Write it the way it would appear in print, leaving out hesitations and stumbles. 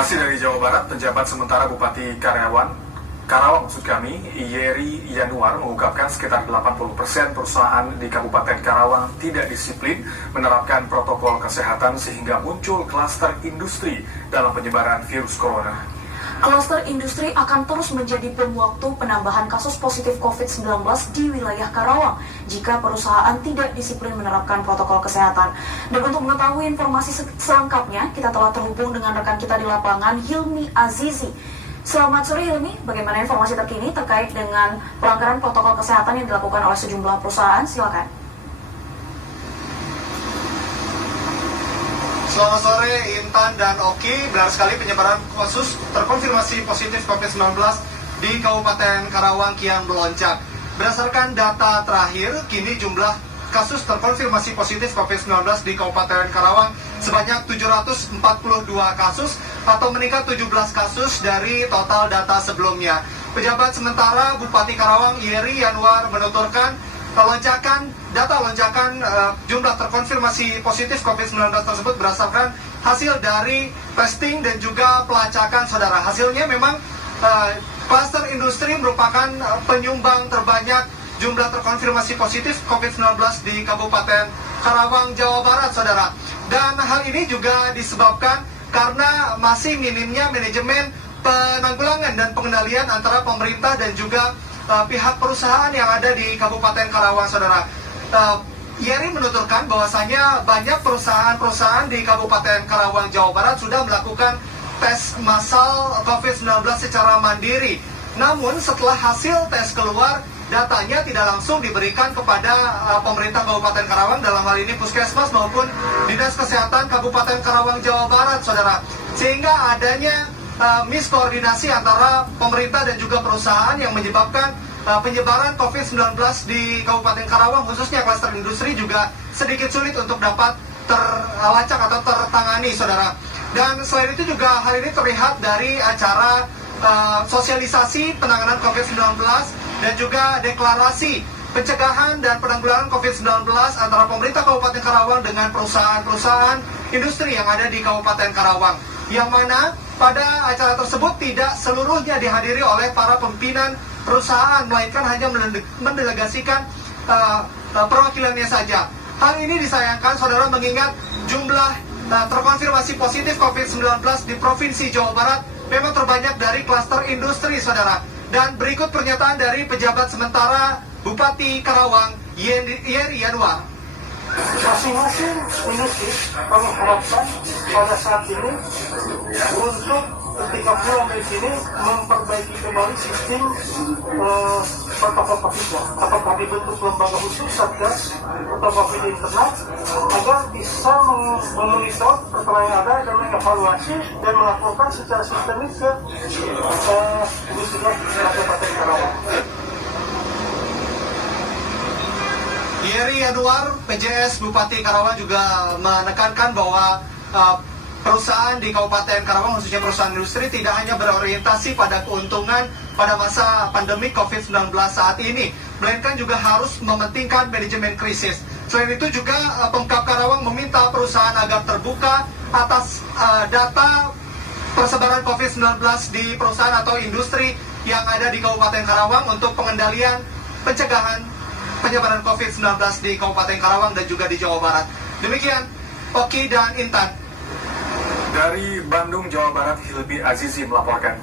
Masih dari Jawa Barat, penjabat sementara Bupati Karawang maksud kami, Yeri Yanuar mengungkapkan sekitar 80% perusahaan di Kabupaten Karawang tidak disiplin menerapkan protokol kesehatan sehingga muncul klaster industri dalam penyebaran virus corona. Klaster industri akan terus menjadi bom waktu penambahan kasus positif COVID-19 di wilayah Karawang jika perusahaan tidak disiplin menerapkan protokol kesehatan. Dan untuk mengetahui informasi selengkapnya, kita telah terhubung dengan rekan kita di lapangan, Hilmi Azizi. Selamat sore Hilmi, bagaimana informasi terkini terkait dengan pelanggaran protokol kesehatan yang dilakukan oleh sejumlah perusahaan? Silakan. Selamat sore Intan dan Oki, benar sekali penyebaran kasus terkonfirmasi positif COVID-19 di Kabupaten Karawang kian melonjak. Berdasarkan data terakhir, kini jumlah kasus terkonfirmasi positif COVID-19 di Kabupaten Karawang sebanyak 742 kasus atau meningkat 17 kasus dari total data sebelumnya. Pejabat sementara Bupati Karawang Yeri Yanuar menuturkan data lonjakan jumlah terkonfirmasi positif COVID-19 tersebut berdasarkan hasil dari testing dan juga pelacakan saudara. Hasilnya memang klaster industri merupakan penyumbang terbanyak jumlah terkonfirmasi positif COVID-19 di Kabupaten Karawang, Jawa Barat, saudara. Dan hal ini juga disebabkan karena masih minimnya manajemen penanggulangan dan pengendalian antara pemerintah dan juga pihak perusahaan yang ada di Kabupaten Karawang, saudara. Yeri menuturkan bahwasanya banyak perusahaan-perusahaan di Kabupaten Karawang, Jawa Barat sudah melakukan tes massal COVID-19 secara mandiri. Namun setelah hasil tes keluar, datanya tidak langsung diberikan kepada pemerintah Kabupaten Karawang, dalam hal ini Puskesmas maupun Dinas Kesehatan Kabupaten Karawang, Jawa Barat, saudara. Sehingga adanya miskoordinasi antara pemerintah dan juga perusahaan yang menyebabkan penyebaran COVID-19 di Kabupaten Karawang, khususnya klaster industri juga sedikit sulit untuk dapat terlacak atau tertangani, saudara. Dan selain itu juga hal ini terlihat dari acara sosialisasi penanganan COVID-19 dan juga deklarasi pencegahan dan penanggulangan COVID-19 antara pemerintah Kabupaten Karawang dengan perusahaan-perusahaan industri yang ada di Kabupaten Karawang. Yang mana pada acara tersebut tidak seluruhnya dihadiri oleh para pimpinan perusahaan, melainkan hanya mendelegasikan perwakilannya saja. Hal ini disayangkan, saudara, mengingat jumlah terkonfirmasi positif COVID-19 di Provinsi Jawa Barat memang terbanyak dari klaster industri, saudara. Dan berikut pernyataan dari pejabat sementara Bupati Karawang, Yeri Yanuar. Masing-masing industri kami harapkan pada saat ini untuk ketika pulang dari sini memperbaiki kembali sistem protokol COVID-nya. Apakah dibentuk lembaga khusus Satgas atau COVID internal agar bisa memonitor perkara yang ada dan mengevaluasi dan melakukan secara sistemik ke industri Kabupaten Karawang. Yeri Yanuar, PJS Bupati Karawang juga menekankan bahwa perusahaan di Kabupaten Karawang, khususnya perusahaan industri, tidak hanya berorientasi pada keuntungan pada masa pandemi COVID-19 saat ini, melainkan juga harus mementingkan manajemen krisis. Selain itu juga Pemkab Karawang meminta perusahaan agar terbuka atas data persebaran COVID-19 di perusahaan atau industri yang ada di Kabupaten Karawang untuk pengendalian pencegahan penyebaran COVID-19 di Kabupaten Karawang dan juga di Jawa Barat. Demikian, Oki dan Intan. Dari Bandung, Jawa Barat, Hilmi Azizi melaporkan.